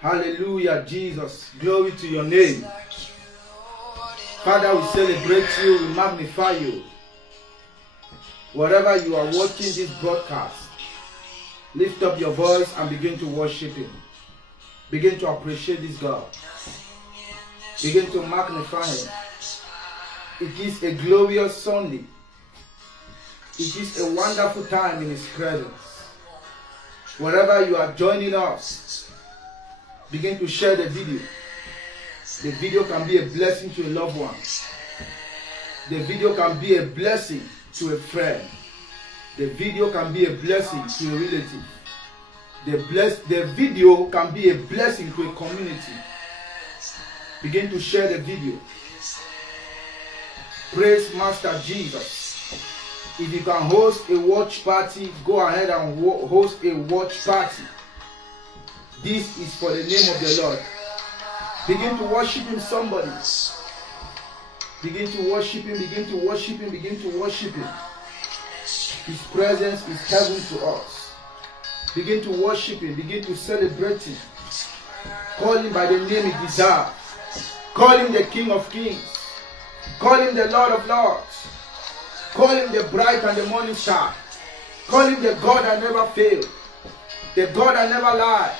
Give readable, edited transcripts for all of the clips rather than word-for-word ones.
Hallelujah, Jesus. Glory to your name. Father, we celebrate you, we magnify you. Wherever you are watching this broadcast, lift up your voice and begin to worship Him. Begin to appreciate this God. Begin to magnify Him. It is a glorious Sunday. It is a wonderful time in His presence. Wherever you are joining us, begin to share the video. The video can be a blessing to a loved one. The video can be a blessing to a friend. The video can be a blessing to a relative. The video can be a blessing to a community. Begin to share the video. Praise Master Jesus. If you can host a watch party, go ahead and host a watch party. This is for the name of the Lord. Begin to worship Him, somebody. Begin to worship Him, begin to worship Him, begin to worship Him. His presence is heaven to us. Begin to worship Him, begin to celebrate Him. Call Him by the name He deserves. Call Him the King of Kings. Call Him the Lord of Lords. Call Him the bright and the morning star. Call Him the God that never fails. The God that never lies.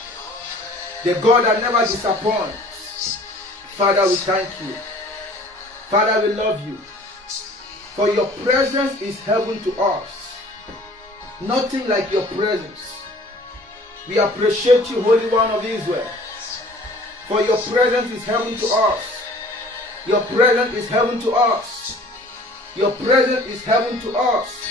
The God that never disappoints. Father, we thank you. Father, we love you. For your presence is heaven to us. Nothing like your presence. We appreciate you, Holy One of Israel. For your presence is heaven to us. Your presence is heaven to us. Your presence is heaven to us.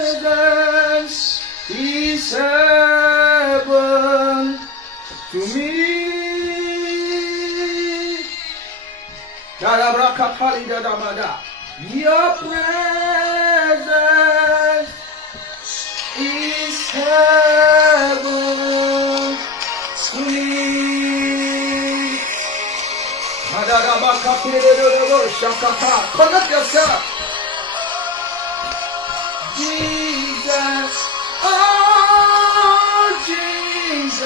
Presence is heaven to me. Your presence is heaven to me. Connect yourself. Jesus, oh Jesus,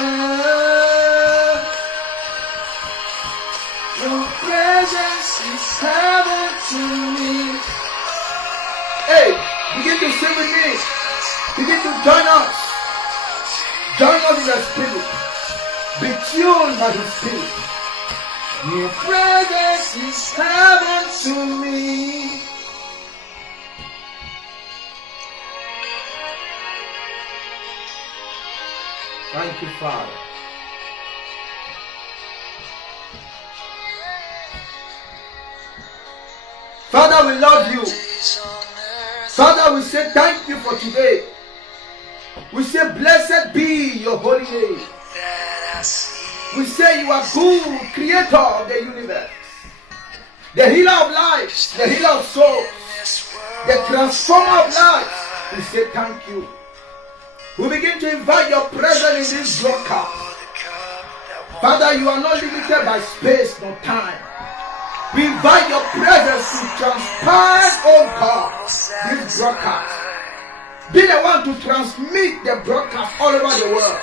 your presence is heaven to me. Hey, begin to sing with me. Begin to join us. Join us in the Spirit. Be tuned by the Spirit. Your presence is heaven to me. Thank you, Father. Father, we love you. Father, we say thank you for today. We say blessed be your holy name. We say you are good, creator of the universe. The healer of life, the healer of souls, the transformer of life. We say thank you. We begin to invite your presence in this broadcast. Father, you are not limited by space nor time. We invite your presence to transpire, oh God, this broadcast. Be the one to transmit the broadcast all over the world.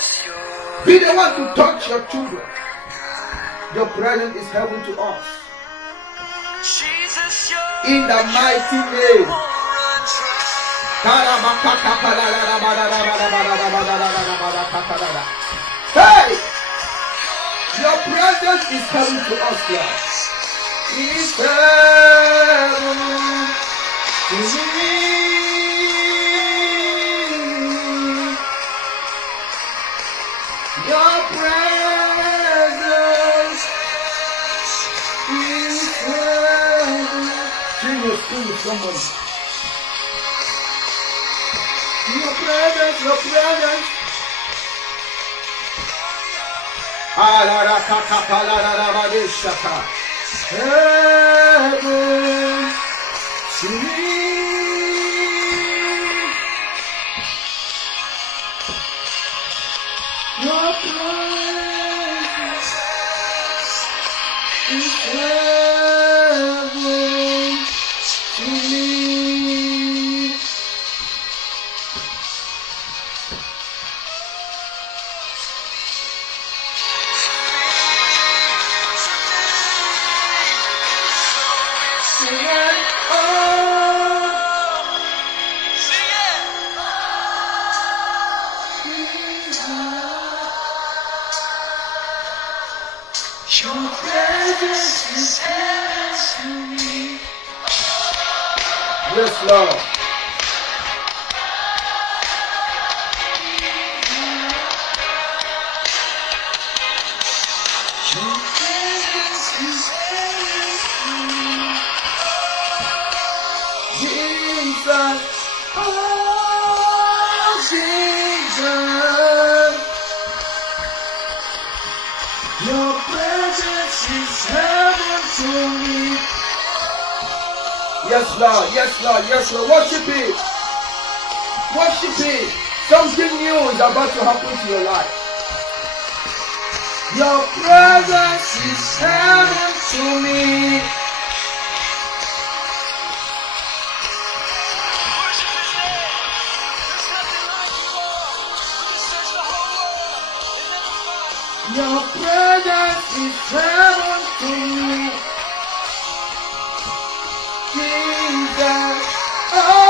Be the one to touch your children. Your presence is heaven to us. In the mighty name. Hey! Your presence is heaven to us, Lord. Is heaven to me. Your presence is heaven. Sing your spirit with somebody. Your presence, your presence. Heaven to me. Your presence is heaven to me. Yes, Lord. Jesus, oh Jesus, your presence is heaven to me. Yes, Lord, yes, Lord, yes, Lord. Worship Him. Worship Him. Something new is about to happen to your life. Your presence is heaven to me. Your presence is heaven to me. Jesus, oh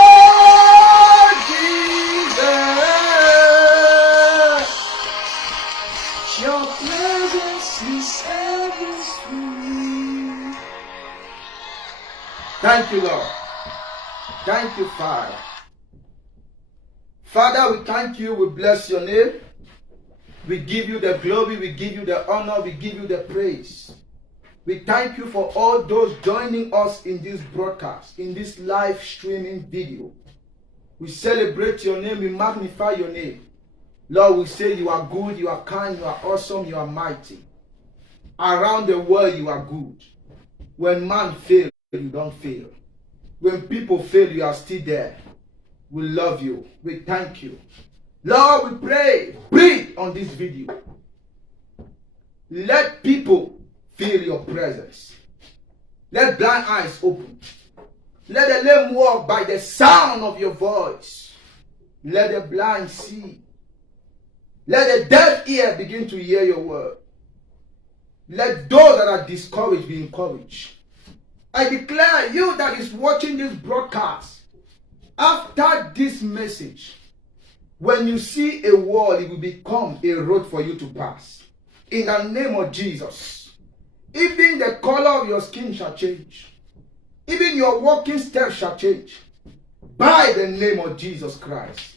Jesus, your presence is heaven to me. Thank you, Lord. Thank you, Father. Father, we thank you. We bless your name. We give you the glory. We give you the honor. We give you the praise. We thank you for all those joining us in this broadcast, in this live streaming video. We celebrate your name. We magnify your name. Lord, we say you are good, you are kind, you are awesome, you are mighty. Around the world, you are good. When man fails, you don't fail. When people fail, you are still there. We love you. We thank you. Lord, we pray, breathe on this video. Let people feel your presence. Let blind eyes open. Let the lame walk by the sound of your voice. Let the blind see. Let the deaf ear begin to hear your word. Let those that are discouraged be encouraged. I declare you that is watching this broadcast, after this message, when you see a wall, it will become a road for you to pass. In the name of Jesus. Even the color of your skin shall change. Even your walking steps shall change. By the name of Jesus Christ.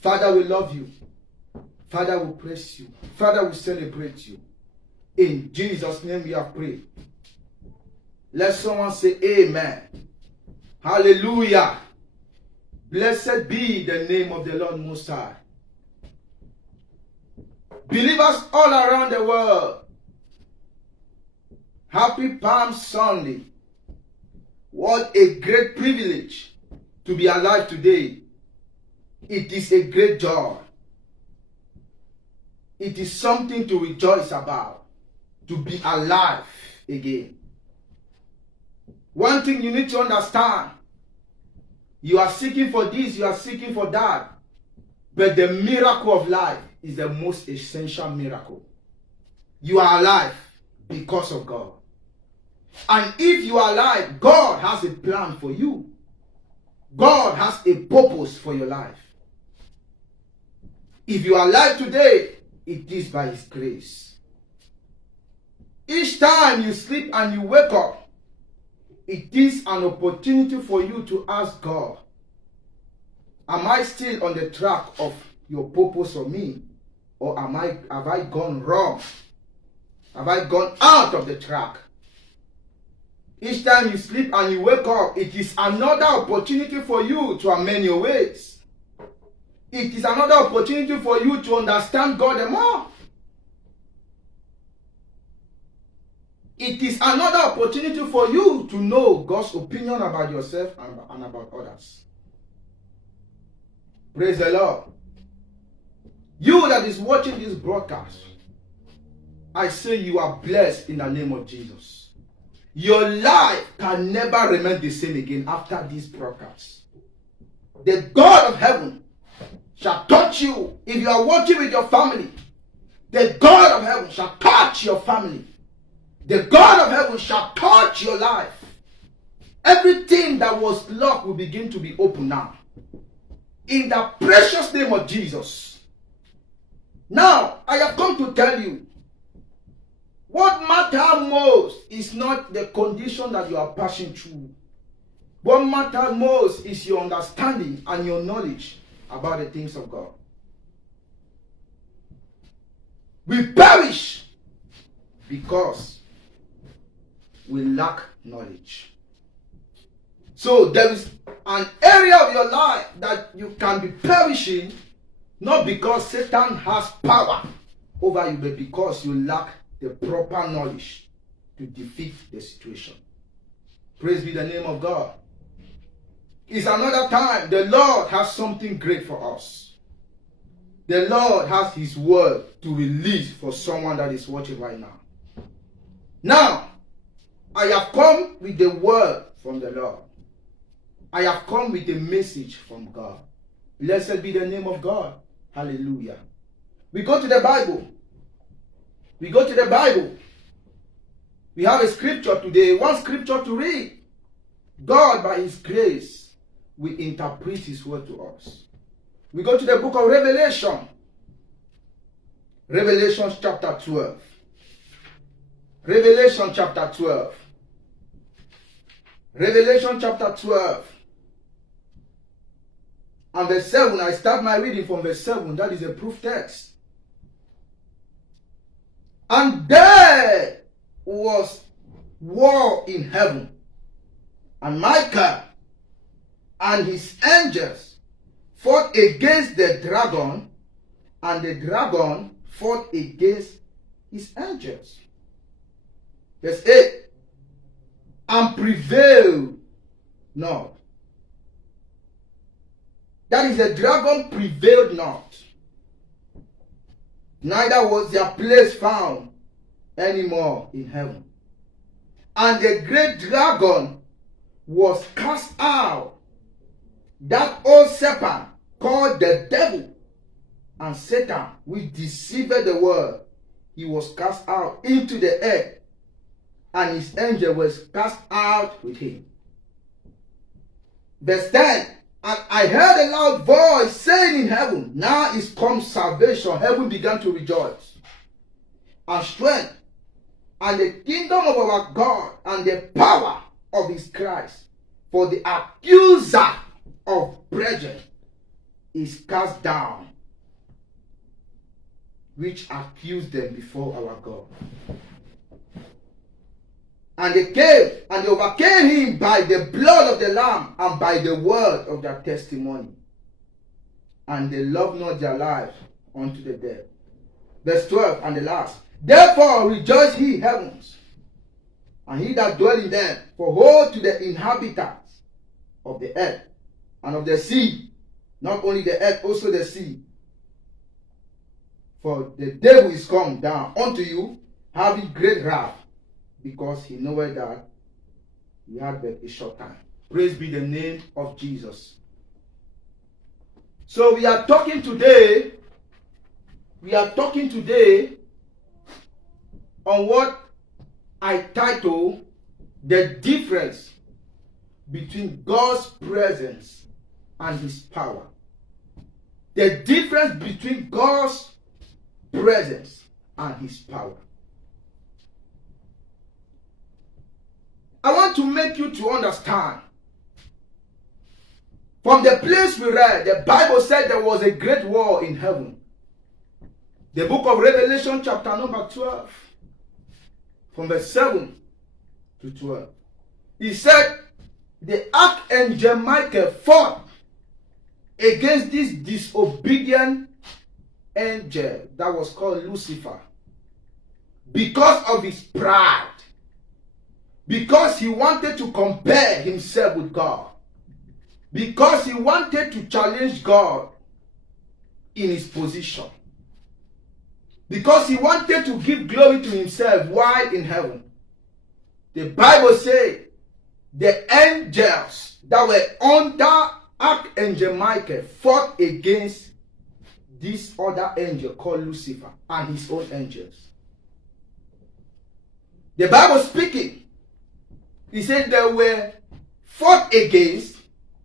Father, we love you. Father, we praise you. Father, we celebrate you. In Jesus' name we have prayed. Let someone say amen. Hallelujah. Blessed be the name of the Lord Most High. Believers all around the world, happy Palm Sunday. What a great privilege to be alive today. It is a great joy. It is something to rejoice about, to be alive again. One thing you need to understand, you are seeking for this, you are seeking for that, but the miracle of life is the most essential miracle. You are alive because of God. And if you are alive, God has a plan for you. God has a purpose for your life. If you are alive today, it is by His grace. Each time you sleep and you wake up, it is an opportunity for you to ask God, am I still on the track of your purpose for me? Or have I gone wrong? Have I gone out of the track? Each time you sleep and you wake up, it is another opportunity for you to amend your ways. It is another opportunity for you to understand God more. It is another opportunity for you to know God's opinion about yourself and about others. Praise the Lord. You that is watching this broadcast, I say you are blessed in the name of Jesus. Your life can never remain the same again after this broadcast. The God of heaven shall touch you. If you are watching with your family, the God of heaven shall touch your family. The God of heaven shall touch your life. Everything that was locked will begin to be open now. In the precious name of Jesus. Now, I have come to tell you, what matters most is not the condition that you are passing through. What matters most is your understanding and your knowledge about the things of God. We perish because we lack knowledge. So there is an area of your life that you can be perishing, not because Satan has power over you, but because you lack the proper knowledge to defeat the situation. Praise be the name of God. It's another time. The Lord has something great for us. The Lord has His word to release for someone that is watching right now. Now, I have come with the word from the Lord. I have come with a message from God. Blessed be the name of God. Hallelujah. We go to the Bible. We go to the Bible. We have a scripture today, one scripture to read. God, by His grace, will interpret His word to us. We go to the book of Revelation. Revelation chapter 12. Revelation chapter 12. Revelation chapter 12. And verse 7, I start my reading from verse 7. That is a proof text. And there was war in heaven. And Michael and his angels fought against the dragon, and the dragon fought against his angels. Verse 8. And prevailed not. That is, the dragon prevailed not. Neither was their place found anymore in heaven. And the great dragon was cast out, that old serpent called the devil and Satan, which deceived the world. He was cast out into the earth, and his angel was cast out with him. Verse 10. And I heard a loud voice saying in heaven, now is come salvation. Heaven began to rejoice. And strength, and the kingdom of our God, and the power of His Christ. For the accuser of brethren is cast down, which accused them before our God. And they came, and they overcame him by the blood of the Lamb and by the word of their testimony. And they loved not their life unto the death. Verse 12, and the last. Therefore rejoice ye heavens, and he that dwell in them, for woe to the inhabitants of the earth and of the sea, not only the earth, also the sea. For the devil is come down unto you, having great wrath, because he knoweth that he had but a short time. Praise be the name of Jesus. So we are talking today on what I title the difference between God's presence and His power. The difference between God's presence and His power. I want to make you to understand. From the place we read, the Bible said there was a great war in heaven. The book of Revelation chapter number 12. From verse 7 to 12. He said, the archangel Michael fought against this disobedient angel that was called Lucifer. Because of his pride. Because he wanted to compare himself with God. Because he wanted to challenge God in his position. Because he wanted to give glory to himself while in heaven. The Bible says the angels that were under Archangel Michael fought against this other angel called Lucifer and his own angels. The Bible speaking, he said they were fought against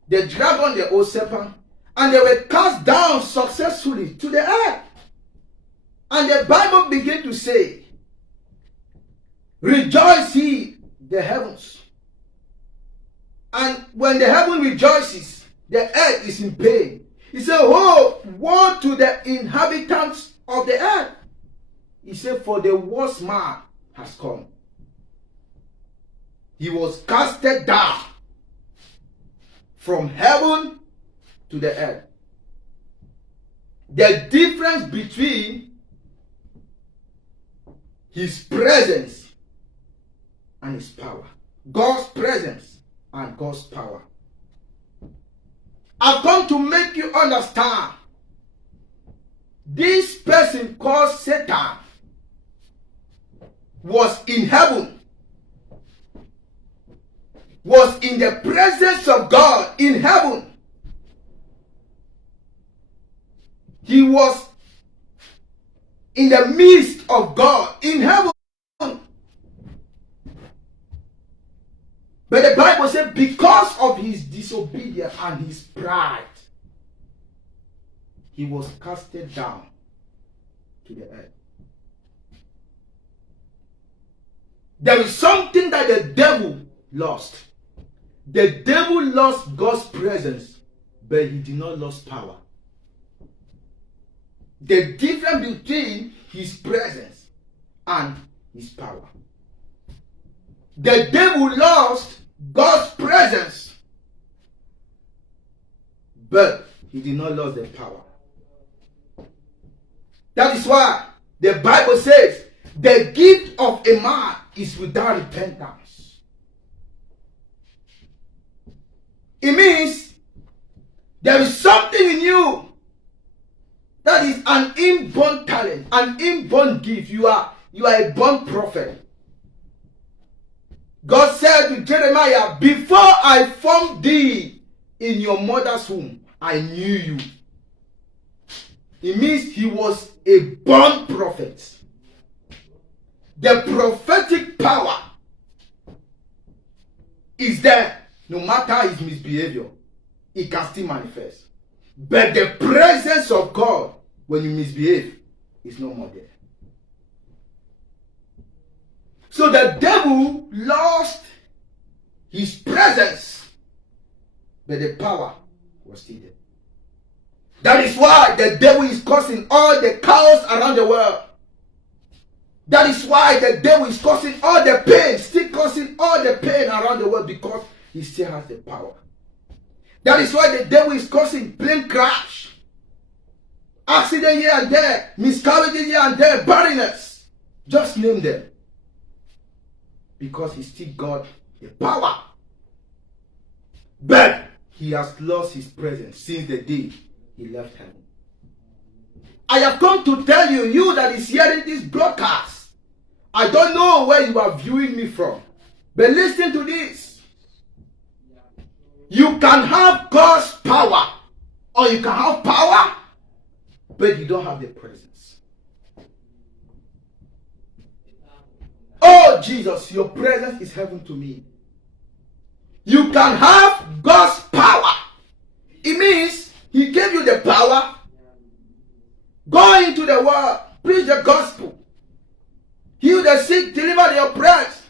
the dragon, the old serpent, and they were cast down successfully to the earth. And the Bible began to say, rejoice ye the heavens, And when the heaven rejoices, the earth is in pain. He said, oh, woe to the inhabitants of the earth. He said, for the worst man has come. He was casted down from heaven to the earth. The difference between his presence and his power. God's presence and God's power. I've come to make you understand. This person called Satan was in heaven, was in the presence of God in heaven. He was in the midst of God in heaven. But the Bible said because of his disobedience and his pride, he was casted down to the earth. There is something that the devil lost. The devil lost God's presence, but he did not lose power. The difference between his presence and his power. The devil lost God's presence, but he did not lose the power. That is why the Bible says the gift of a man is without repentance. It means there is something in you that is an inborn talent, an inborn gift. You are a born prophet. God said to Jeremiah, before I formed thee in your mother's womb, I knew you. It means he was a born prophet. The prophetic power is there. No matter his misbehavior, it can still manifest. But the presence of God, when you misbehave, is no more there. So the devil lost his presence, but the power was still there. That is why the devil is causing all the chaos around the world. That is why the devil is causing all the pain, still causing all the pain around the world, because he still has the power. That is why the devil is causing plane crash, accident here and there, miscarriages here and there, barrenness. Just name them. Because he still got the power. But he has lost his presence since the day he left heaven. I have come to tell you, you that is hearing this broadcast, I don't know where you are viewing me from, but listen to this. You can have God's power, or you can have power, but you don't have the presence. Oh Jesus, your presence is heaven to me. You can have God's power. It means he gave you the power. Go into the world, preach the gospel, heal the sick, deliver the oppressed.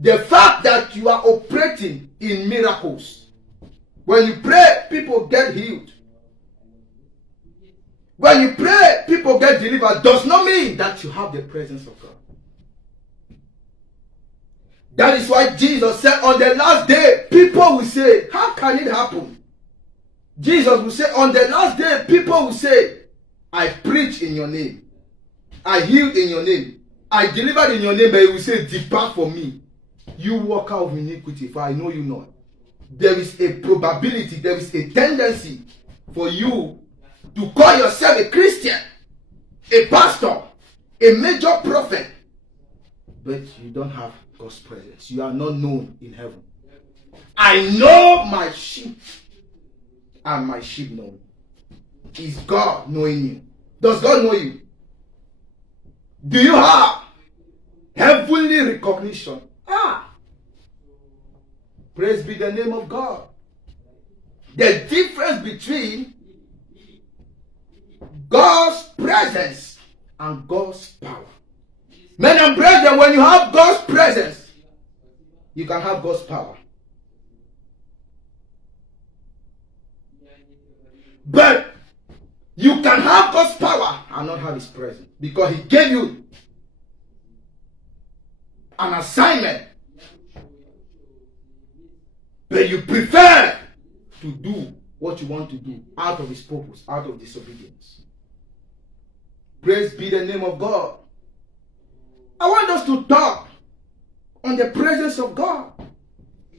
The fact that you are operating in miracles. When you pray, people get healed. When you pray, people get delivered, does not mean that you have the presence of God. That is why Jesus said on the last day, people will say, how can it happen? Jesus will say, on the last day, people will say, I preach in your name. I healed in your name. I delivered in your name, but he will say, depart from me. You walk out of iniquity, for I know you not. There is a probability, there is a tendency for you to call yourself a Christian, a pastor, a major prophet, but you don't have God's presence. You are not known in heaven. I know my sheep, and my sheep know me. Is God knowing you? Does God know you? Do you have heavenly recognition? Praise be the name of God. The difference between God's presence and God's power. Men and brethren, when you have God's presence, you can have God's power. But you can have God's power and not have his presence, because he gave you an assignment, but you prefer to do what you want to do out of his purpose, out of disobedience. Praise be the name of God. I want us to talk on the presence of God.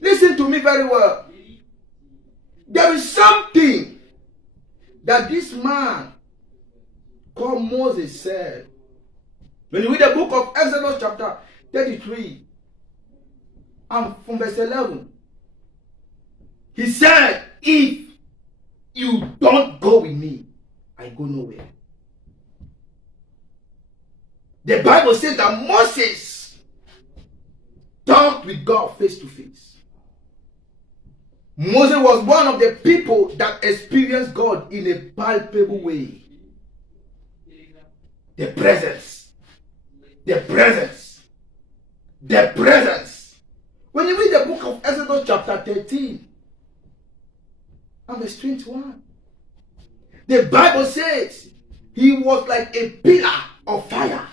Listen to me very well. There is something that this man called Moses said. When you read the book of Exodus chapter 33 and from verse 11, he said, if you don't go with me, I go nowhere. The Bible says that Moses talked with God face to face. Moses was one of the people that experienced God in a palpable way. The presence. The presence. The presence. When you read the book of Exodus chapter 13 and verse 21, the Bible says he was like a pillar of fire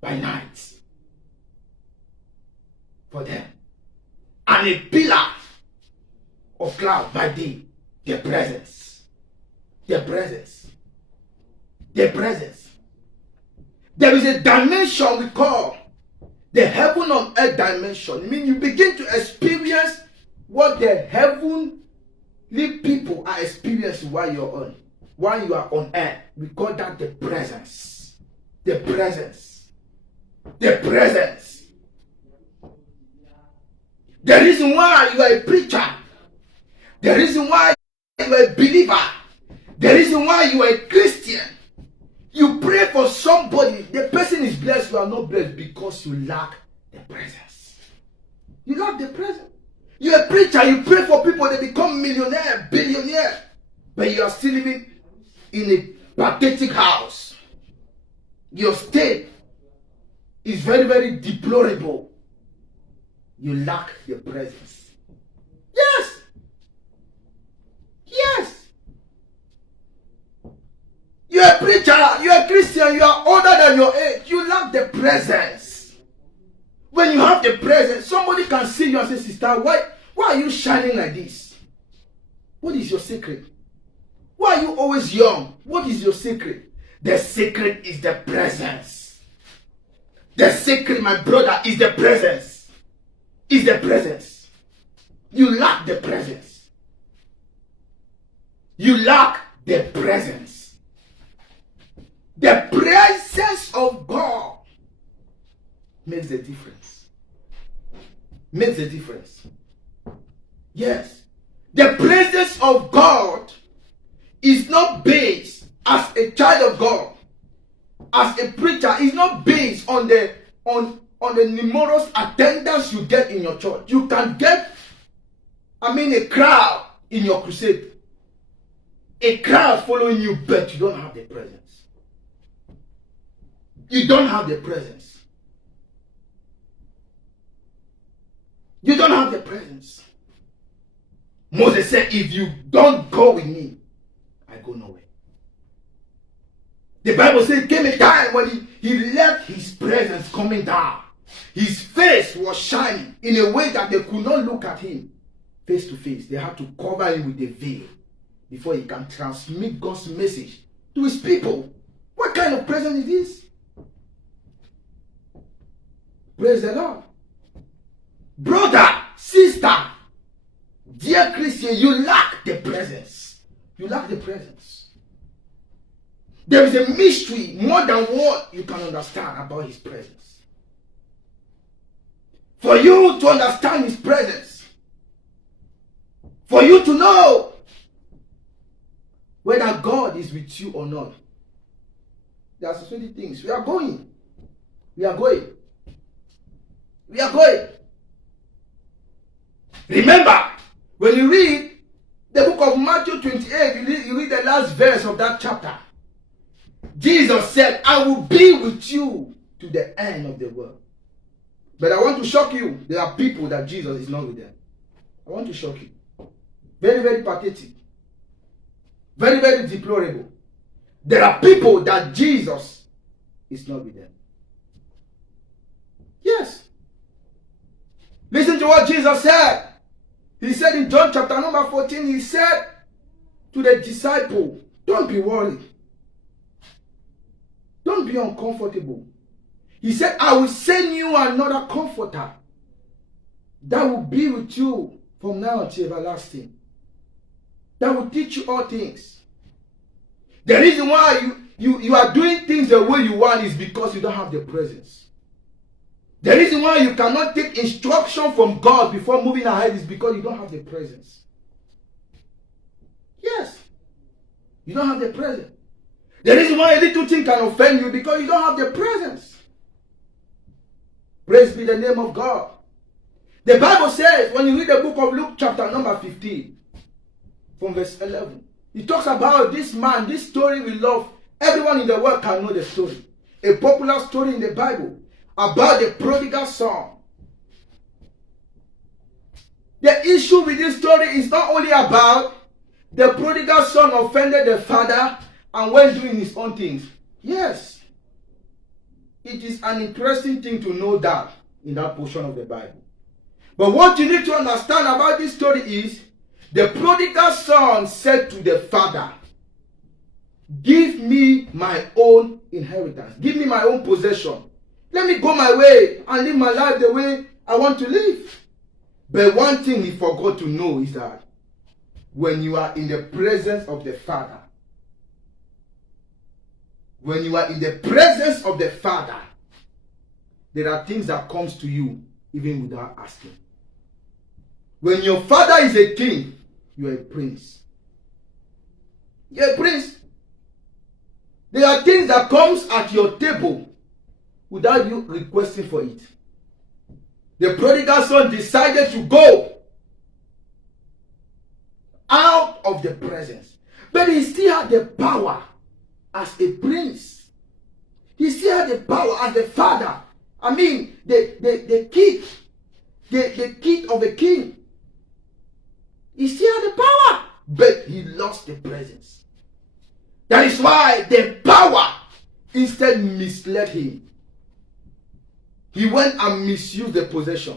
by night for them, and a pillar of cloud by day. The presence. The presence. The presence. There is a dimension we call the heaven on earth dimension. I mean, you begin to experience what the heavenly people are experiencing while you are on earth. We call that the presence. The presence. The presence. The reason why you are a preacher, the reason why you are a believer, the reason why you are a Christian, you pray for somebody, the person is blessed, you are not blessed because you lack the presence. You lack the presence. You're a preacher, you pray for people, they become millionaire, billionaire, but you are still living in a pathetic house. Your state is very, very deplorable. You lack the presence. Yes. Yes. You're a preacher, you're a Christian, you are older than your age. You lack the presence. When you have the presence, somebody can see you and say, sister, why are you shining like this? What is your secret? Why are you always young? What is your secret? The secret is the presence. The secret, my brother, is the presence. Is the presence. You lack the presence. You lack the presence. The presence of God makes the difference. Makes the difference. Yes. The presence of God is not based as a child of God, as a preacher, is not based on the numerous attendance you get in your church. You can get, a crowd in your crusade. A crowd following you, but you don't have the presence. You don't have the presence. You don't have the presence. Moses said, if you don't go with me, I go nowhere. The Bible says, came a time when he left his presence coming down. His face was shining in a way that they could not look at him face to face. They had to cover him with a veil before he can transmit God's message to his people. What kind of presence is this? Praise the Lord. Brother, sister, dear Christian, you lack the presence. You lack the presence. There is a mystery more than what you can understand about his presence. For you to understand his presence, for you to know whether God is with you or not, there are so many things. We are going. We are going. We are going. Remember, when you read the book of Matthew 28, you read the last verse of that chapter. Jesus said, I will be with you to the end of the world. But I want to shock you. There are people that Jesus is not with them. I want to shock you. Very, very pathetic. Very, very deplorable. There are people that Jesus is not with them. Yes. Listen to what Jesus said. He said in John chapter number 14, he said to the disciple, don't be worried. Don't be uncomfortable. He said, I will send you another comforter that will be with you from now until everlasting. That will teach you all things. The reason why you are doing things the way you want is because you don't have the presence. The reason why you cannot take instruction from God before moving ahead is because you don't have the presence. Yes. You don't have the presence. The reason why a little thing can offend you because you don't have the presence. Praise be the name of God. The Bible says, when you read the book of Luke chapter number 15, from verse 11, it talks about this man, this story we love. Everyone in the world can know the story. A popular story in the Bible about the prodigal son. The issue with this story is not only about the prodigal son offended the father and went doing his own things. Yes, it is an interesting thing to know that in that portion of the Bible. But what you need to understand about this story is the prodigal son said to the father, give me my own inheritance. Give me my own possession. Let me go my way and live my life the way I want to live. But one thing he forgot to know is that when you are in the presence of the Father, when you are in the presence of the Father, there are things that comes to you even without asking. When your father is a king, you are a prince. You're a prince. There are things that comes at your table without you requesting for it. The prodigal son decided to go out of the presence. But he still had the power as a prince. He still had the power as the father. I mean, the kid. The kid of a king. He still had the power. But he lost the presence. That is why the power instead misled him. He went and misused the possession.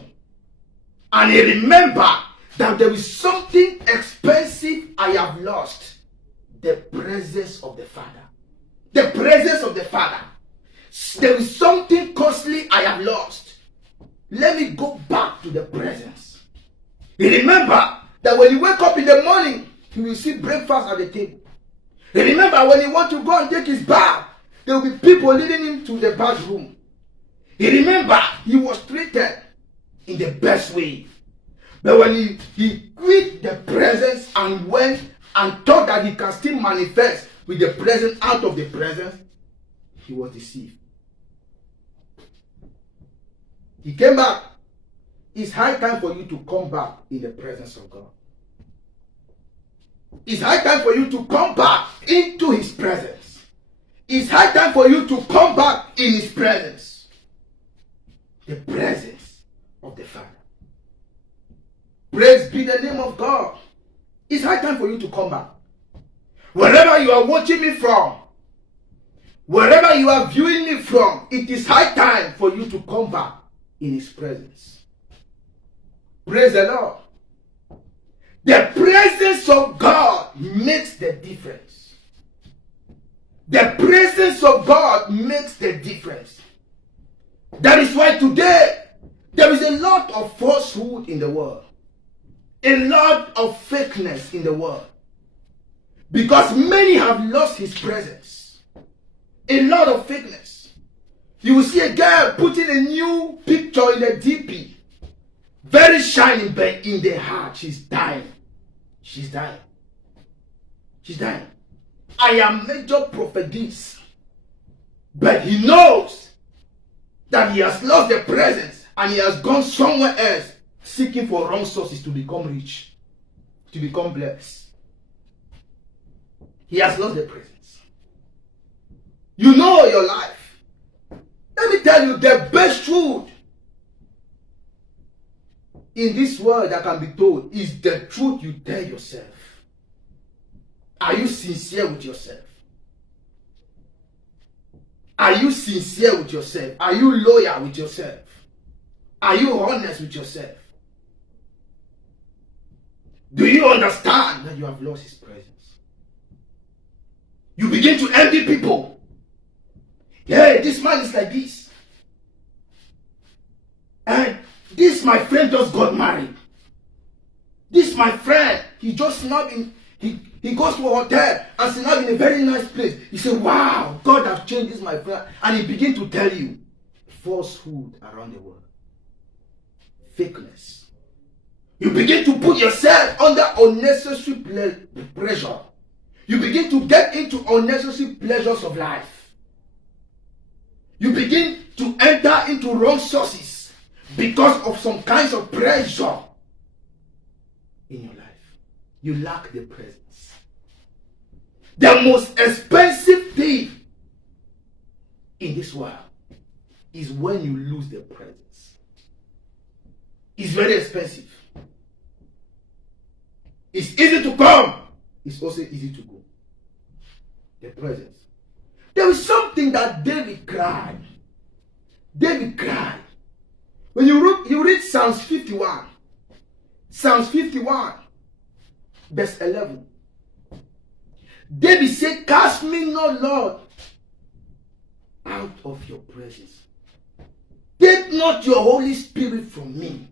And he remembered that there is something expensive I have lost. The presence of the Father. The presence of the Father. There is something costly I have lost. Let me go back to the presence. He remembered that when he wake up in the morning, he will see breakfast at the table. He remembered when he want to go and take his bath, there will be people leading him to the bathroom. He remembered he was treated in the best way. But when he quit the presence and went and thought that he can still manifest with the presence out of the presence, he was deceived. He came back. It's high time for you to come back in the presence of God. It's high time for you to come back into his presence. It's high time for you to come back in his presence. The presence of the Father. Praise be the name of God. It's high time for you to come back. Wherever you are watching me from, wherever you are viewing me from, it is high time for you to come back in his presence. Praise the Lord. The presence of God makes the difference. The presence of God makes the difference. That is why today there is a lot of falsehood in the world. A lot of fakeness in the world. Because many have lost his presence. A lot of fakeness. You will see a girl putting a new picture in the DP. Very shining, but in the heart she's dying. She's dying. She's dying. I am Major Prophet this. But he knows that he has lost the presence and he has gone somewhere else seeking for wrong sources to become rich, to become blessed. He has lost the presence. You know your life. Let me tell you, the best truth in this world that can be told is the truth you tell yourself. Are you sincere with yourself? Are you sincere with yourself? Are you loyal with yourself? Are you honest with yourself? Do you understand that you have lost His presence? You begin to envy people. Hey, this man is like this. And this my friend just got married. This my friend, he just not in, he goes to a hotel and he's not in a very nice place. He said, wow, God has changed this my friend. And he begin to tell you falsehood around the world. Fakeness. You begin to put yourself under unnecessary pressure. You begin to get into unnecessary pleasures of life. You begin to enter into wrong sources because of some kinds of pressure in your life. You lack the presence. The most expensive thing in this world is when you lose the presence. It's very expensive. It's easy to come. It's also easy to go. The presence. There is something that David cried. David cried. When you read Psalms 51. Psalms 51. Verse 11. David said, cast me not, Lord, out of your presence. Take not your Holy Spirit from me.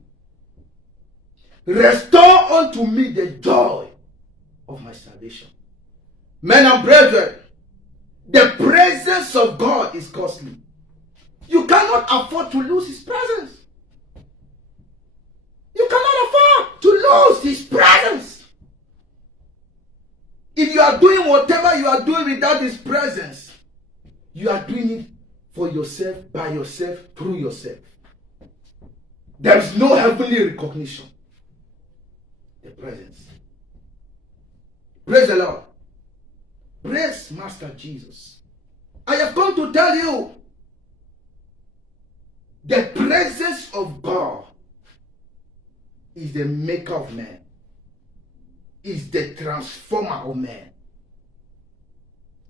Restore unto me the joy of my salvation. Men and brethren, the presence of God is costly. You cannot afford to lose His presence. You cannot afford to lose His presence. If you are doing whatever you are doing without His presence, you are doing it for yourself, by yourself, through yourself. There is no heavenly recognition. The presence. Praise the Lord. Praise Master Jesus. I have come to tell you, the presence of God is the maker of man. Is the transformer of man.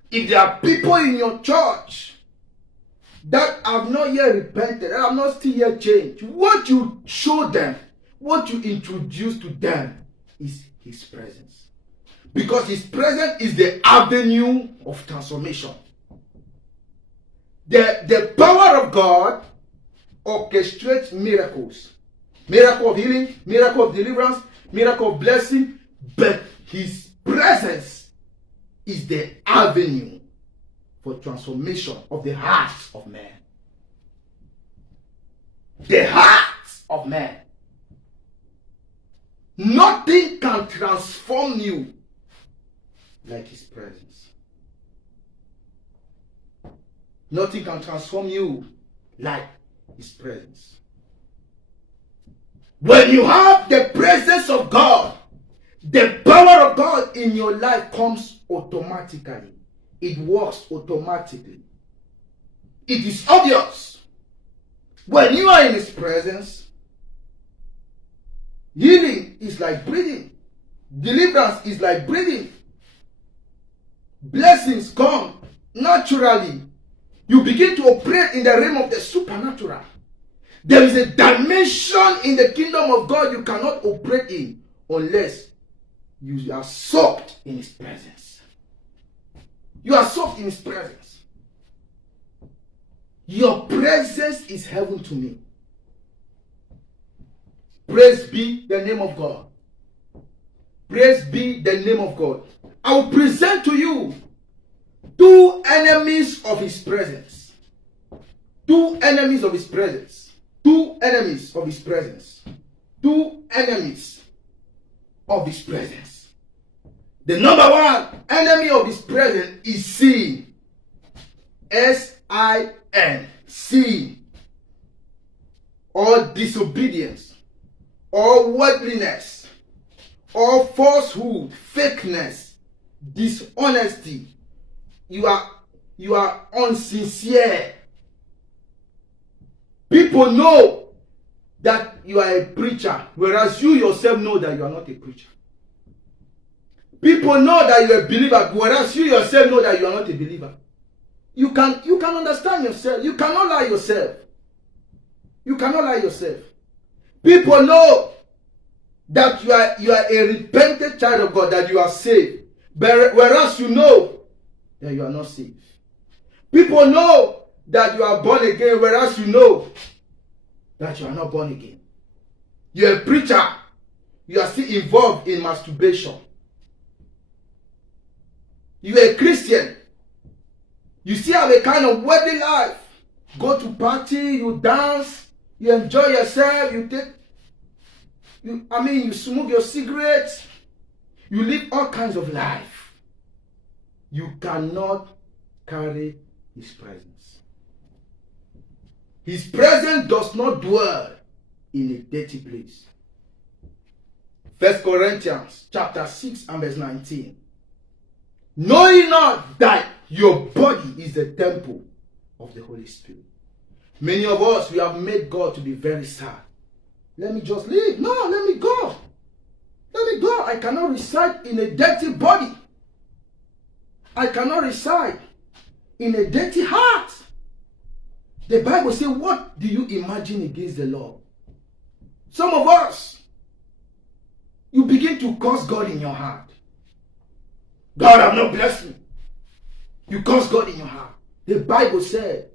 If there are people in your church that have not yet repented, that have not still yet changed, what you show them, what you introduce to them is His presence. Because His presence is the avenue of transformation. The power of God orchestrates miracles. Miracle of healing, miracle of deliverance, miracle of blessing. But His presence is the avenue for transformation of the hearts of man. The hearts of man. Nothing can transform you like His presence. Nothing can transform you like His presence. When you have the presence of God, the power of God in your life comes automatically. It works automatically. It is obvious. When you are in His presence, healing is like breathing. Deliverance is like breathing. Blessings come naturally. You begin to operate in the realm of the supernatural. There is a dimension in the kingdom of God you cannot operate in unless you are soaked in His presence. You are soaked in His presence. Your presence is heaven to me. Praise be the name of God. Praise be the name of God. I will present to you two enemies of His presence. Two enemies of His presence. Two enemies of His presence. Two enemies of His presence. The number one enemy of His presence is sin. S-I-N. Sin. Or disobedience. Or worldliness. Or falsehood. Fakeness. Dishonesty. You are unsincere. People know that you are a preacher, whereas you yourself know that you are not a preacher. People know that you're a believer, whereas you yourself know that you are not a believer. You can understand yourself. You cannot lie yourself. You cannot lie yourself. People know that you are a repentant child of God, that you are saved, whereas you know that you are not saved. People know that you are born again, whereas you know that you are not born again. You're a preacher. You are still involved in masturbation. You're a Christian. You still have a kind of worldly life. Go to party, you dance, you enjoy yourself, you smoke your cigarettes, you live all kinds of life. You cannot carry His presence. His presence does not dwell in a dirty place. 1 Corinthians chapter 6 and verse 19. Know ye not that your body is the temple of the Holy Spirit? Many of us, we have made God to be very sad. Let me just leave. No, let me go. Let me go. I cannot reside in a dirty body. I cannot reside in a dirty heart. The Bible says, what do you imagine against the Lord? Some of us, you begin to curse God in your heart. God have not blessed me. You curse God in your heart. The Bible said,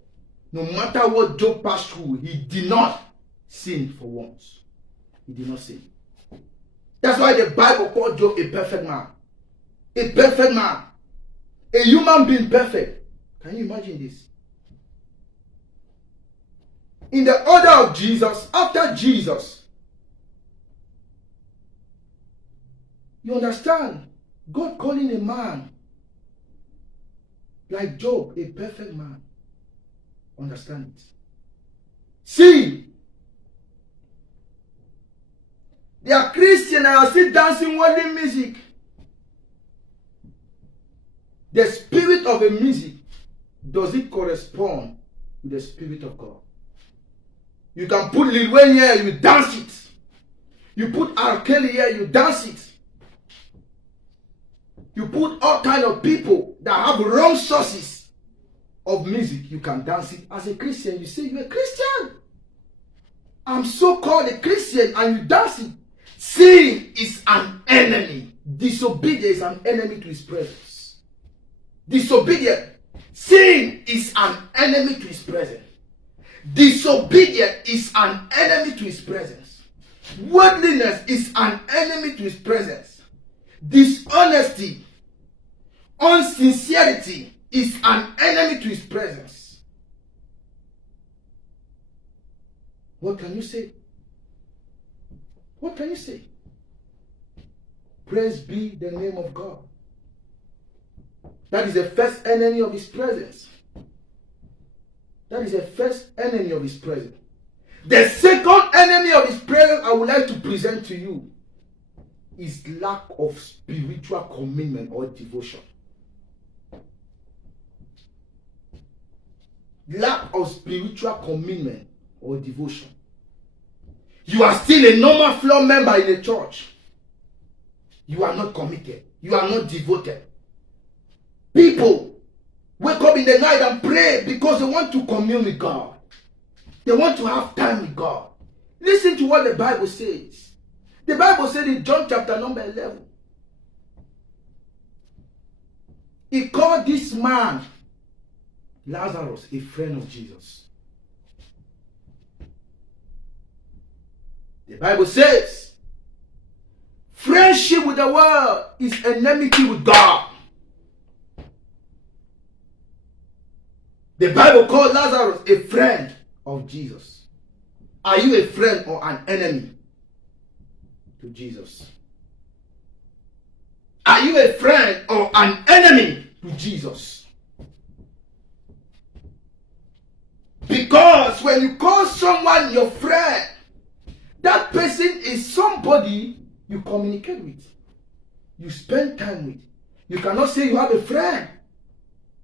no matter what Job passed through, he did not sin for once. He did not sin. That's why the Bible called Job a perfect man. A perfect man. A human being perfect. Can you imagine this? In the order of Jesus, after Jesus, you understand? God calling a man like Job a perfect man. Understand it. See, they are Christians and are still dancing worldly music. The spirit of a music, does it correspond with the spirit of God? You can put Lil Wayne here, you dance it. You put R. Kelly here, you dance it. You put all kind of people that have wrong sources of music, you can dance it. As a Christian, you say you're a Christian. I'm so called a Christian and you dance it. Sin is an enemy. Disobedience is an enemy to His presence. Disobedience. Sin is an enemy to His presence. Disobedience is an enemy to His presence. Worldliness is an enemy to His presence. Dishonesty, unsincerity is an enemy to His presence. What can you say? What can you say? Praise be the name of God. That is the first enemy of His presence. That is the first enemy of His presence. The second enemy of His presence I would like to present to you is lack of spiritual commitment or devotion. Lack of spiritual commitment or devotion. You are still a normal floor member in a church. You are not committed. You are not devoted. People wake up in the night and pray because they want to commune with God. They want to have time with God. Listen to what the Bible says. The Bible said in John chapter number 11. He called this man Lazarus a friend of Jesus. The Bible says, friendship with the world is enmity with God. The Bible called Lazarus a friend of Jesus. Are you a friend or an enemy to Jesus? Are you a friend or an enemy to Jesus? Because when you call someone your friend, that person is somebody you communicate with. You spend time with. You cannot say you have a friend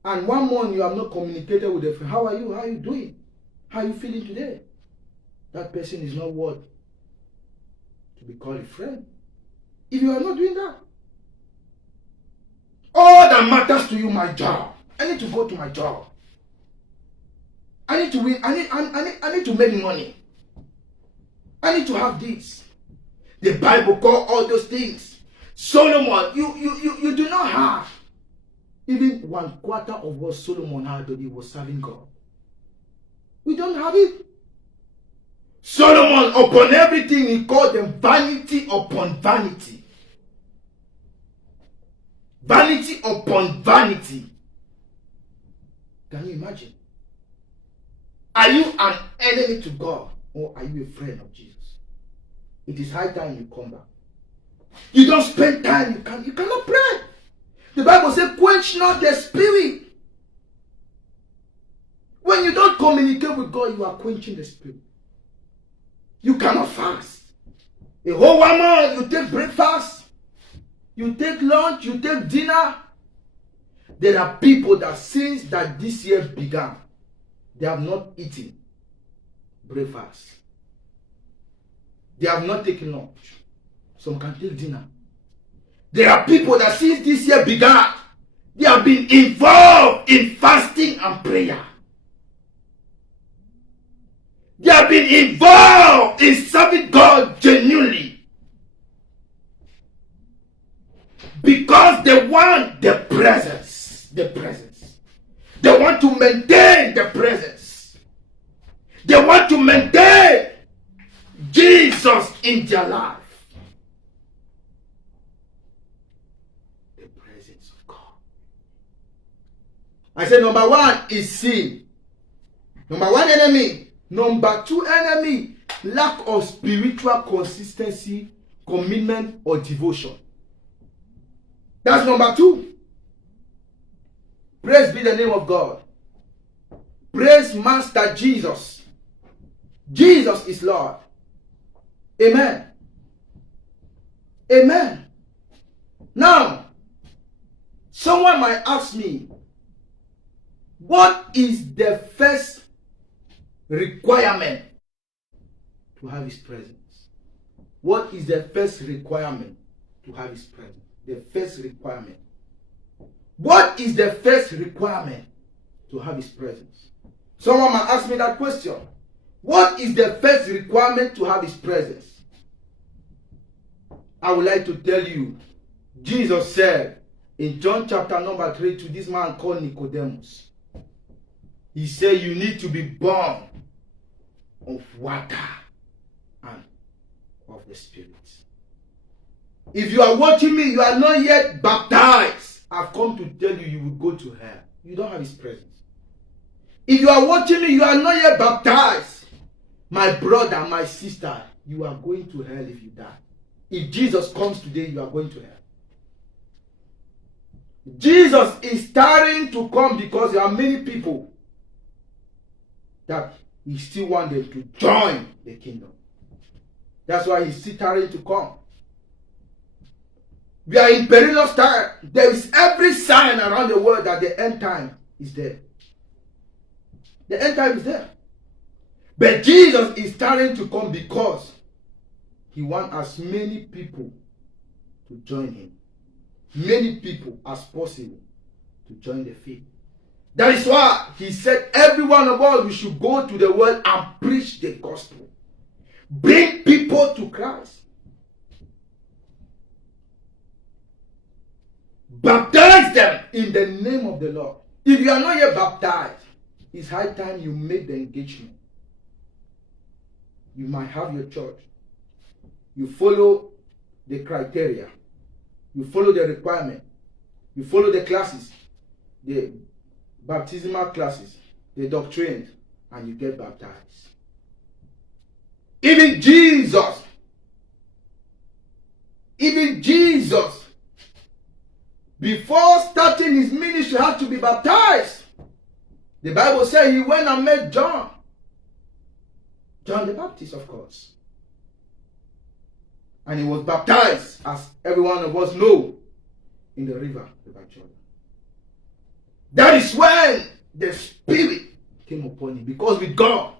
and 1 month you have not communicated with a friend. How are you? How are you doing? How are you feeling today? That person is not worth to be called a friend. If you are not doing that, that matters to you, my job. I need to go to my job. I need to win. I need to make money. I need to have this. The Bible calls all those things. Solomon, you do not have even 1/4 of what Solomon had when he was serving God. We don't have it. Solomon, upon everything, he called them vanity upon vanity. Vanity upon vanity. Can you imagine? Are you an enemy to God, or are you a friend of Jesus? It is high time you come back. You don't spend time, you cannot pray. The Bible says, quench not the spirit. When you don't communicate with God, you are quenching the spirit. You cannot fast. A whole 1 month, you take breakfast, you take lunch, you take dinner. There are people that since that this year began, they have not eaten breakfast. They have not taken lunch. Some can take dinner. There are people that since this year began, they have been involved in fasting and prayer. They have been involved in serving God genuinely. Because they want the presence. The presence. They want to maintain the presence. They want to maintain Jesus in their life. The presence of God. I said number 1 is sin. Number 1 enemy. Number 2 enemy, lack of spiritual consistency, commitment, or devotion. That's number 2. Praise be the name of God. Praise Master Jesus. Jesus is Lord. Amen. Amen. Now, someone might ask me, what is the first requirement to have His presence? What is the first requirement to have His presence? The first requirement. What is the first requirement to have His presence? Someone might ask me that question. What is the first requirement to have His presence? I would like to tell you, Jesus said in John chapter number 3 to this man called Nicodemus, He said you need to be born of water and of the Spirit. If you are watching me, you are not yet baptized, I've come to tell you, you will go to hell. You don't have His presence. If you are watching me, you are not yet baptized, my brother, my sister, you are going to hell if you die. If Jesus comes today, you are going to hell. Jesus is starting to come because there are many people that He still wants them to join the kingdom. That's why He's still starting to come. We are in perilous time. There is every sign around the world that the end time is there. The end time is there. But Jesus is starting to come because He wants as many people to join Him. Many people as possible to join the faith. That is why He said every one of us, we should go to the world and preach the gospel. Bring people to Christ. Baptize them in the name of the Lord. If you are not yet baptized, it's high time you make the engagement. You might have your church. You follow the criteria. You follow the requirement. You follow the classes, the baptismal classes, the doctrine, and you get baptized. Even Jesus, before starting His ministry, had to be baptized. The Bible says He went and met John. John the Baptist, of course. And He was baptized, as every one of us know, in the river Jordan. That is when the Spirit came upon Him. Because with God,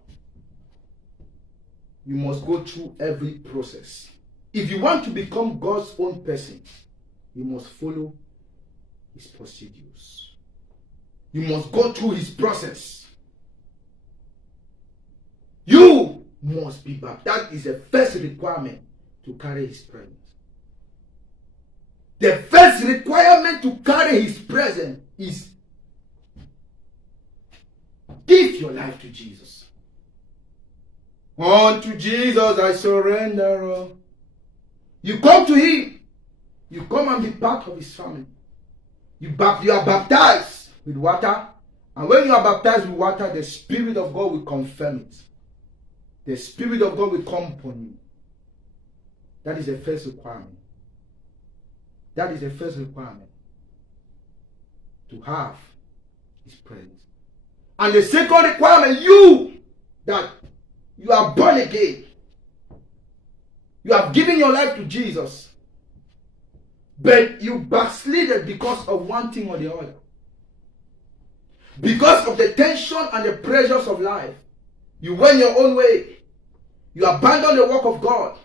you must go through every process. If you want to become God's own person, you must follow his procedures. You must go through his process. You must be baptized. That is the first requirement to carry his presence. The first requirement to carry his presence is give your life to Jesus. Unto Jesus I surrender all. You come to him. You come and be part of his family. You are baptized with water. And when you are baptized with water, the Spirit of God will confirm it. The Spirit of God will come upon you. That is the first requirement. That is the first requirement. To have his presence. And the second requirement, that you are born again. You have given your life to Jesus. But you backslided because of one thing or the other. Because of the tension and the pressures of life. You went your own way. You abandoned the work of God.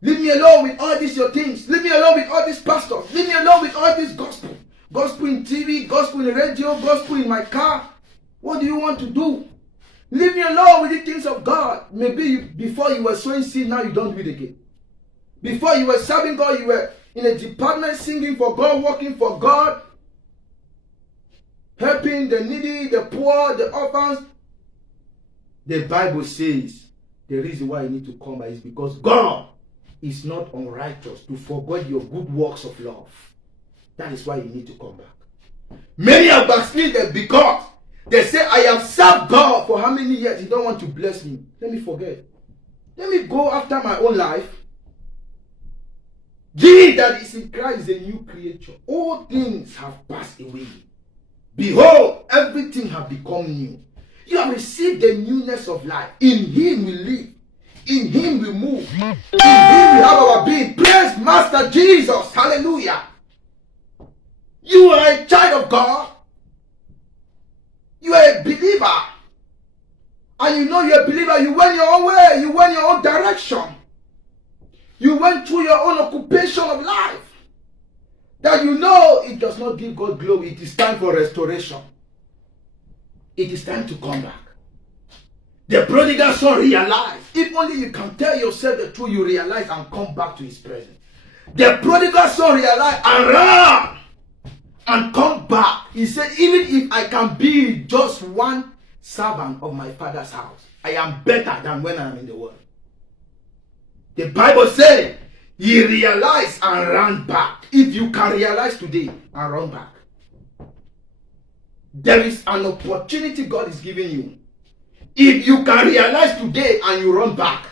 Leave me alone with all these your things. Leave me alone with all these pastors. Leave me alone with all this gospel. Gospel in TV, gospel in radio, gospel in my car. What do you want to do? Leave me alone with the things of God. Maybe before you were sowing seed, now you don't do it again. Before you were serving God, you were in a department singing for God, working for God, helping the needy, the poor, the orphans. The Bible says the reason why you need to come back is because God is not unrighteous to forget your good works of love. That is why you need to come back. Many are backslidden because they say, I have served God for how many years? He don't want to bless me. Let me forget. Let me go after my own life. He that is in Christ is a new creature. All things have passed away. Behold, everything have become new. You have received the newness of life. In him we live. In him we move. In him we have our being. Praise Master Jesus. Hallelujah. You are a child of God. You are a believer. And you know you're a believer. You went your own way. You went your own direction. You went through your own occupation of life. That you know it does not give God glory. It is time for restoration. It is time to come back. The prodigal son realized. If only you can tell yourself the truth, you realize and come back to his presence. The prodigal son realized and ran and come back. He said, even if I can be just one servant of my father's house, I am better than when I am in the world. The Bible says he realized and ran back. If you can realize today and run back, there is an opportunity God is giving you. If you can realize today and you run back,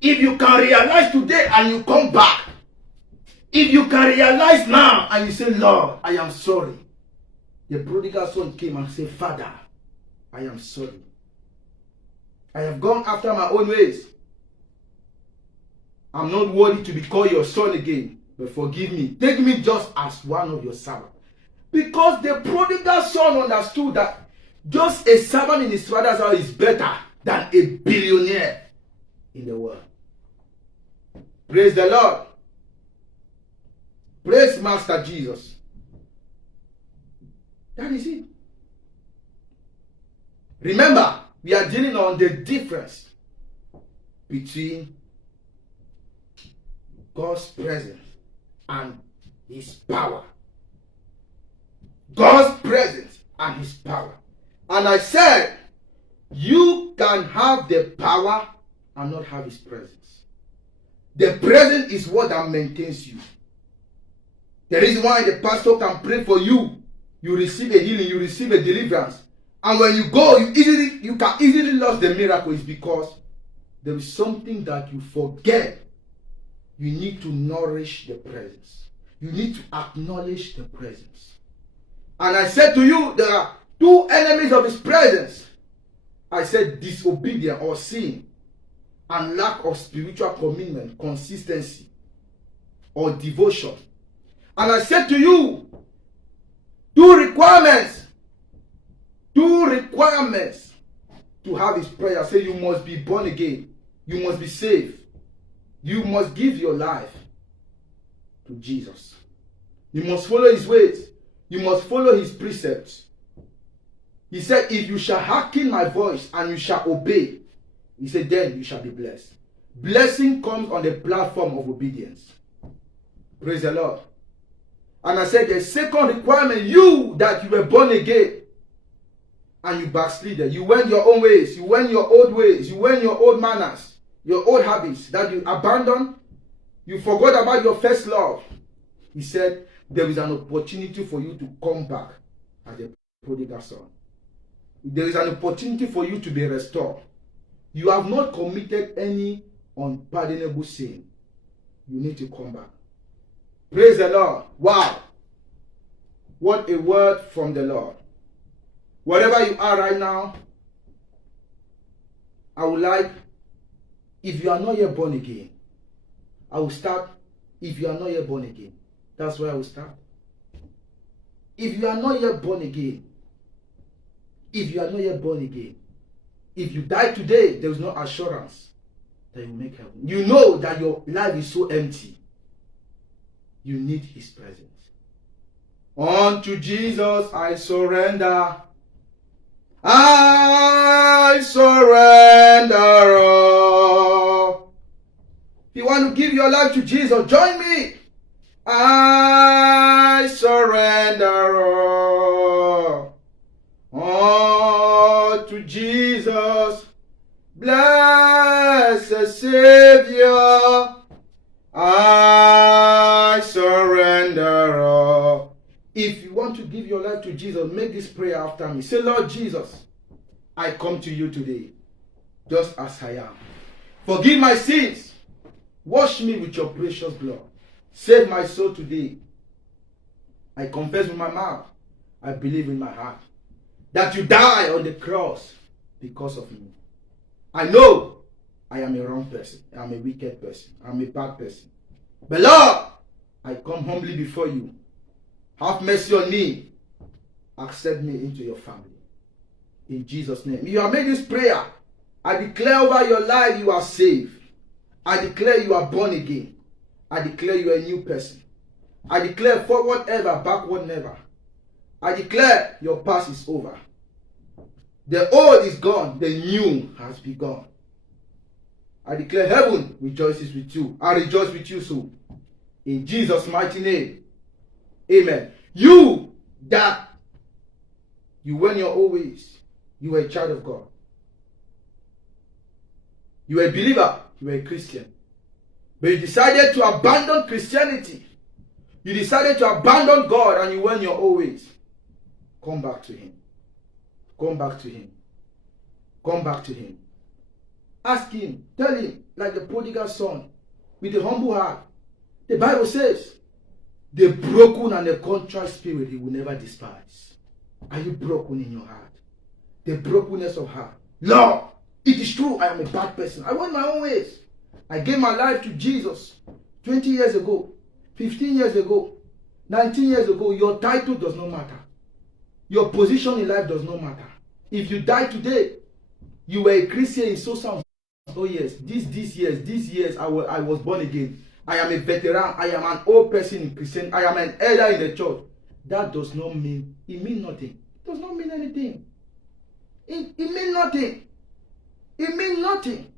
if you can realize today and you come back, if you can realize now and you say, Lord, I am sorry. The prodigal son came and said, Father, I am sorry. I have gone after my own ways. I'm not worthy to be called your son again, but forgive me. Take me just as one of your servants. Because the prodigal son understood that just a servant in his father's house is better than a billionaire in the world. Praise the Lord. Praise Master Jesus. That is it. Remember, we are dealing on the difference between God's presence and his power. God's presence and his power. And I said, you can have the power and not have his presence. The presence is what that maintains you. The reason why the pastor can pray for you, you receive a healing, you receive a deliverance. And when you go, you can easily lose the miracle is because there is something that you forget. You need to nourish the presence. You need to acknowledge the presence. And I said to you, there are two enemies of his presence. I said disobedience or sin and lack of spiritual commitment, consistency or devotion. And I said to you, two requirements to have his prayer. I say you must be born again. You must be saved. You must give your life to Jesus. You must follow his ways. You must follow his precepts. He said, if you shall hearken my voice and you shall obey, he said, then you shall be blessed. Blessing comes on the platform of obedience. Praise the Lord. And I said, the second requirement, you that you were born again and you backslided, you went your own ways, you went your old ways, you went your old manners, your old habits that you abandoned, you forgot about your first love. He said, there is an opportunity for you to come back as a prodigal son. There is an opportunity for you to be restored. You have not committed any unpardonable sin. You need to come back. Praise the Lord. Wow. What a word from the Lord. Wherever you are right now, I would like, if you are not yet born again, I will start, if you are not yet born again. That's where I will start. If you are not yet born again, if you are not yet born again, if you die today, there is no assurance that you will make heaven. You know that your life is so empty. You need his presence. Unto Jesus I surrender. I surrender all. If you want to give your life to Jesus, join me. I surrender all. To Jesus, blessed Savior, I surrender all. If you want to give your life to Jesus, make this prayer after me. Say, Lord Jesus, I come to you today, just as I am. Forgive my sins. Wash me with your precious blood. Save my soul today. I confess with my mouth. I believe in my heart that you died on the cross because of me. I know I am a wrong person. I am a wicked person. I am a bad person. But Lord, I come humbly before you. Have mercy on me. Accept me into your family. In Jesus' name. If you have made this prayer, I declare over your life you are saved. I declare you are born again. I declare you are a new person. I declare forward ever, backward never. I declare your past is over. The old is gone, the new has begun. I declare heaven rejoices with you. I rejoice with you so. In Jesus' mighty name. Amen. You that you went your own ways. You were a child of God. You were a believer. You were a Christian. But you decided to abandon Christianity. You decided to abandon God and you went your own ways. Come back to him. Come back to him. Come back to him. Ask him. Tell him, like the prodigal son, with a humble heart. The Bible says, the broken and the contrite spirit he will never despise. Are you broken in your heart? The brokenness of heart. Lord, it is true I am a bad person. I went my own ways. I gave my life to Jesus 20 years ago, 15 years ago, 19 years ago. Your title does not matter. Your position in life does not matter. If you die today, you were a Christian in so some. Oh yes, these years I was born again. I am a veteran. I am an old person in Christian. I am an elder in the church. That does not mean, it means nothing. It does not mean anything. It means nothing. It means nothing.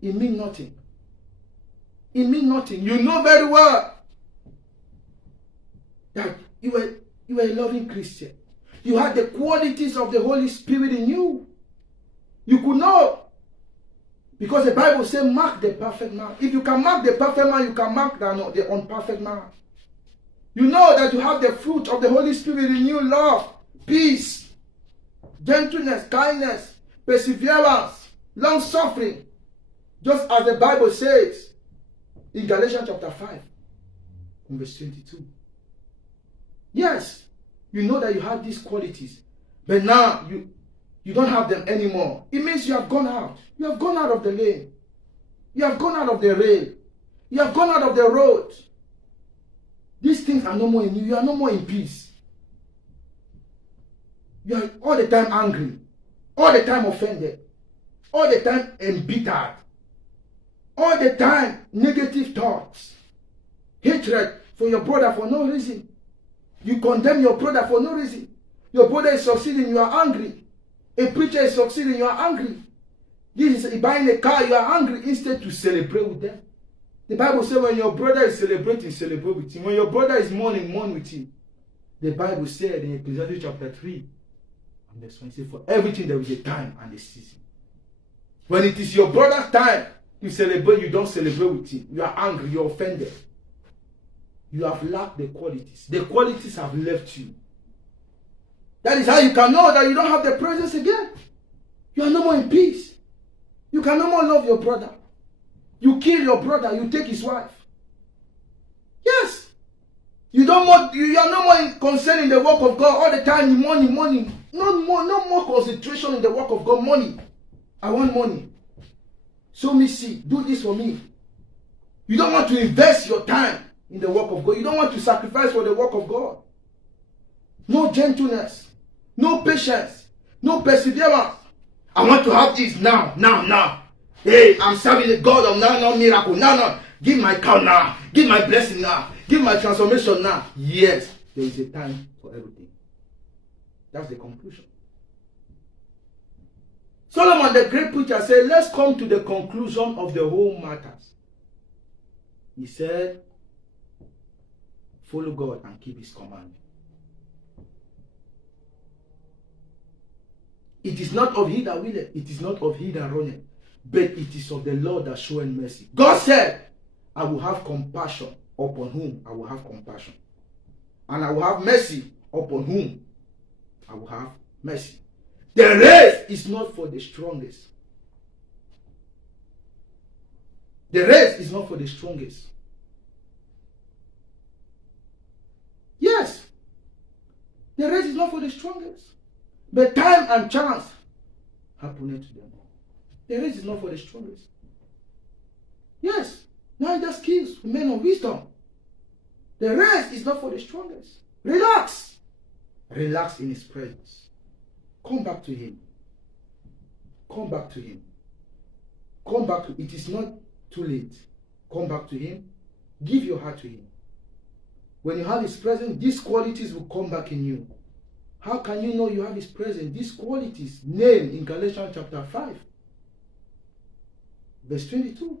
It means nothing. It means nothing. You know very well that you were a loving Christian. You had the qualities of the Holy Spirit in you. You could know. Because the Bible says, mark the perfect man. If you can mark the perfect man, you can mark the unperfect man. You know that you have the fruit of the Holy Spirit in you: love, peace, gentleness, kindness, perseverance, long suffering. Just as the Bible says in Galatians chapter 5, verse 22. Yes, you know that you have these qualities, but now you don't have them anymore. It means you have gone out. You have gone out of the lane. You have gone out of the rail. You have gone out of the road. These things are no more in you. You are no more in peace. You are all the time angry, all the time offended, all the time embittered, all the time negative thoughts, hatred for your brother for no reason. You condemn your brother for no reason. Your brother is succeeding, you are angry. A preacher is succeeding, you are angry. This is buying a car, you are angry instead to celebrate with them. The Bible says when your brother is celebrating, celebrate with him. When your brother is mourning, mourn with him. The Bible said in Ecclesiastes chapter 3, and verse 1, it says, for everything there is a time and a season. When it is your brother's time to celebrate, you don't celebrate with him. You are angry, you are offended. You have lacked the qualities. The qualities have left you. That is how you can know that you don't have the presence again. You are no more in peace. You can no more love your brother. You kill your brother, you take his wife. Yes. You are no more concerned in the work of God all the time. Money. No more concentration in the work of God. Money. I want money. Show me seed. Do this for me. You don't want to invest your time in the work of God. You don't want to sacrifice for the work of God. No gentleness. No patience. No perseverance. I want to have this now. Hey, I'm serving the God of now, miracle. Now. Give my cow now. Give my blessing now. Give my transformation now. Yes, there is a time for everything. That's the conclusion. Solomon, the great preacher, said, let's come to the conclusion of the whole matters. He said, follow God and keep his command. It is not of he that willeth, it is not of he that runneth, but it is of the Lord that showeth mercy. God said, I will have compassion upon whom I will have compassion. And I will have mercy upon whom I will have mercy. The race is not for the strongest. The race is not for the strongest. Yes. The race is not for the strongest. But time and chance happen to them. The race is not for the strongest. Yes. Neither skills, men of wisdom. The race is not for the strongest. Relax. Relax in his presence. Come back to him. Come back to him. Come back to it is not too late. Come back to him. Give your heart to him. When you have his presence, these qualities will come back in you. How can you know you have his presence? These qualities named in Galatians chapter 5, verse 22.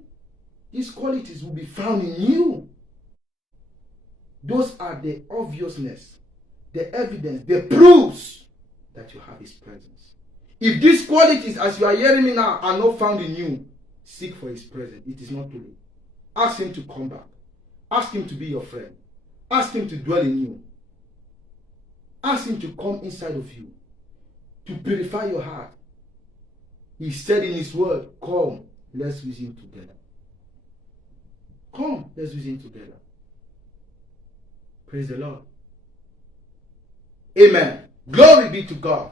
These qualities will be found in you. Those are the obviousness, the evidence, the proofs that you have his presence. If these qualities, as you are hearing me now, are not found in you, seek for his presence. It is not too late. Ask him to come back. Ask him to be your friend. Ask him to dwell in you. Ask him to come inside of you, to purify your heart. He said in his word, come, let's reason together. Come, let's reason together. Praise the Lord. Amen. Glory be to God.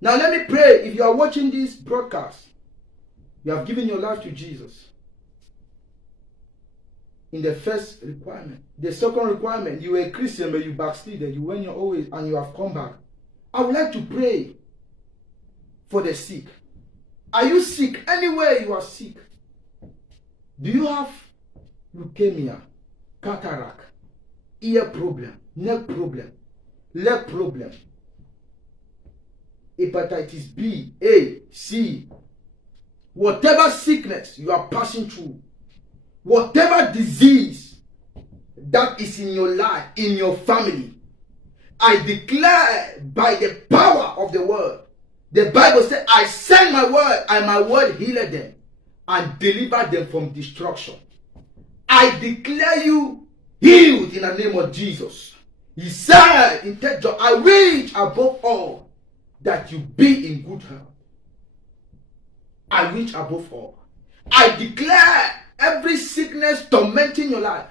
Now let me pray. If you are watching this broadcast, you have given your life to Jesus. In the first requirement. The second requirement, you were a Christian but you backslided. You went your own way and you have come back. I would like to pray for the sick. Are you sick? Anywhere you are sick. Do you have leukemia, cataract, ear problem, neck problem, leg problem, hepatitis B, A, C, whatever sickness you are passing through, whatever disease that is in your life, in your family, I declare by the power of the word. The Bible says, I send my word, and my word healed them and delivered them from destruction. I declare you healed in the name of Jesus. He said in 3 John, I wish above all that you be in good health. I wish above all. I declare every sickness tormenting your life,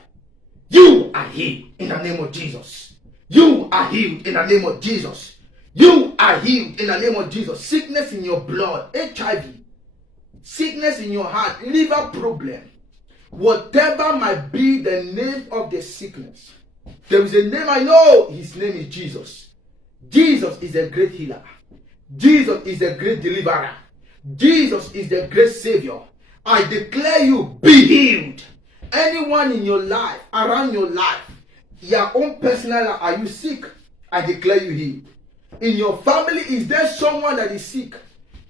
you are healed in the name of Jesus. You are healed in the name of Jesus. You are healed in the name of Jesus. Sickness in your blood, HIV, sickness in your heart, liver problem, whatever might be the name of the sickness. There is a name I know. His name is Jesus. Jesus is a great healer. Jesus is a great deliverer. Jesus is the great Savior. I declare you, be healed. anyone in your life, around your life, your own personal life, are you sick? I declare you healed. In your family, is there someone that is sick?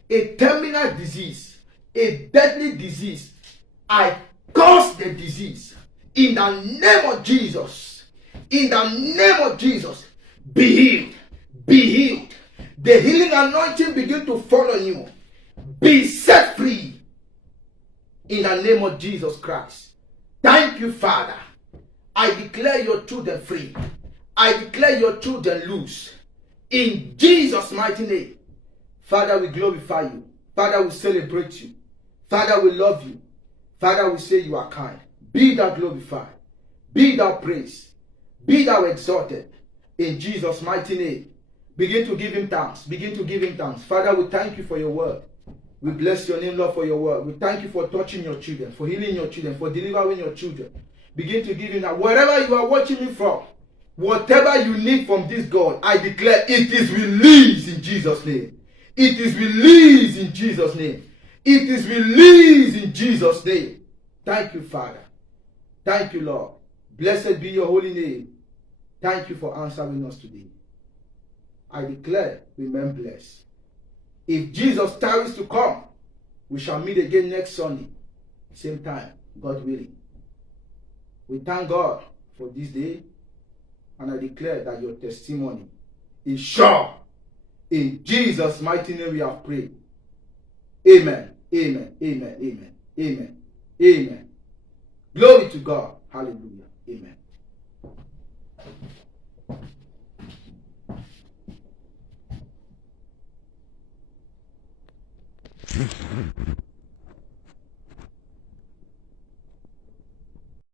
A terminal disease, a deadly disease. I curse the disease in the name of Jesus. In the name of Jesus, be healed. Be healed. The healing anointing begin to fall on you. Be set free in the name of Jesus Christ. Thank you, Father. I declare your children free. I declare your children loose. In Jesus' mighty name. Father, we glorify you. Father, we celebrate you. Father, we love you. Father, we say you are kind. Be thou glorified. Be thou praised. Be thou exalted. In Jesus' mighty name. Begin to give him thanks. Begin to give him thanks. Father, we thank you for your word. We bless your name, Lord, for your word. We thank you for touching your children, for healing your children, for delivering your children. Begin to give him that. Wherever you are watching me from, whatever you need from this God, I declare it is released in Jesus' name. It is released in Jesus' name. It is released in Jesus' name. Thank you, Father. Thank you, Lord. Blessed be your holy name. Thank you for answering us today. I declare, remain blessed. If Jesus tarries to come, we shall meet again next Sunday, same time, God willing. We thank God for this day, and I declare that your testimony is sure. In Jesus' mighty name we have prayed. Amen. Amen. Amen. Amen. Amen. Amen. Glory to God. Hallelujah. Amen.